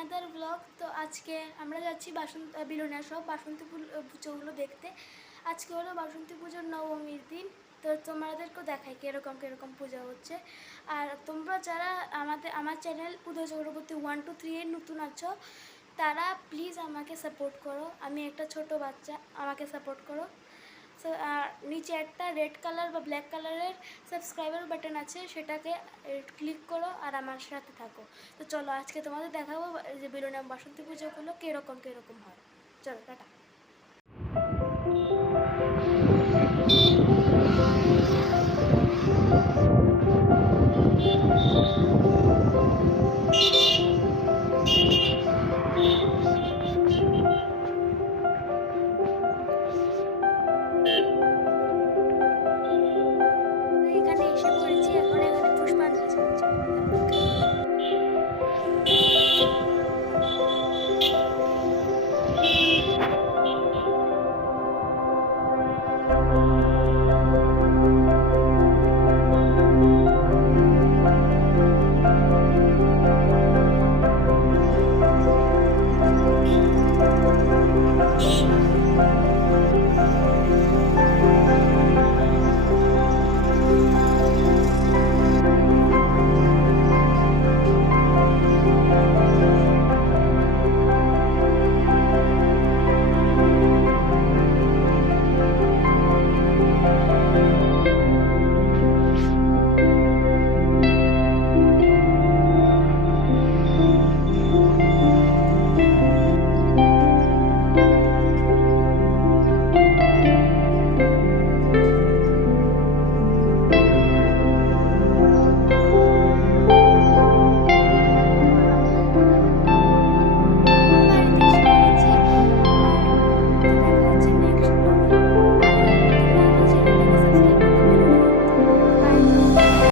Another blog. তো আজকে আমরা যাচ্ছি বিলোনিয়া সব বাসন্তী পুজোগুলো দেখতে। আজকে হলো বাসন্তী পুজোর নবমীর দিন। তো তোমাদেরকেও দেখাই কীরকম কীরকম পূজা হচ্ছে। আর তোমরা যারা আমার চ্যানেল উদয় চক্রবর্তী 1 2 3 এর নতুন আছো, তারা প্লিজ আমাকে সাপোর্ট করো। আমি একটা ছোট বাচ্চা, আমাকে সাপোর্ট করো। নিচে একটা রেড কালার বা ব্ল্যাক কালারের সাবস্ক্রাইবার বাটন আছে, সেটাকে ক্লিক করো আর আমার সাথে থাকো। তো চলো আজকে তোমাদের দেখাবো যে বিলোনিয়া বাসন্তী পুজোগুলো কীরকম কীরকম হয়। চলো টাটা।